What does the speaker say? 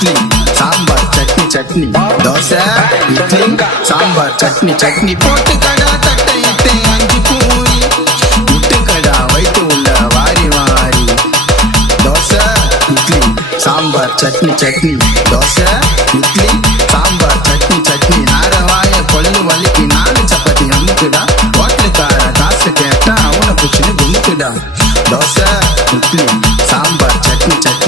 இட்லி சாம்பார் சட்னி சட்னி தோசை இட்லி சாம்பார் சட்னி சட்னி போட்டு கடா தட்டை இட்டு 5 பூரி முட்டு கடா வைத்து உள்ள வாரி வாரி தோசை இட்லி சாம்பார் சட்னி சட்னி தோசை இட்லி சாம்பார் சட்னி சட்னி நாரவாய கொள்ளு வலிக்கு 4 சப்பாத்தி அமுக்குடா ஹோட்டலுக்கார காசு கேட்டா அவனை பிடிச்சுன்னு குமுக்குடா தோசை இட்லி சாம்பார் சட்னி சட்னி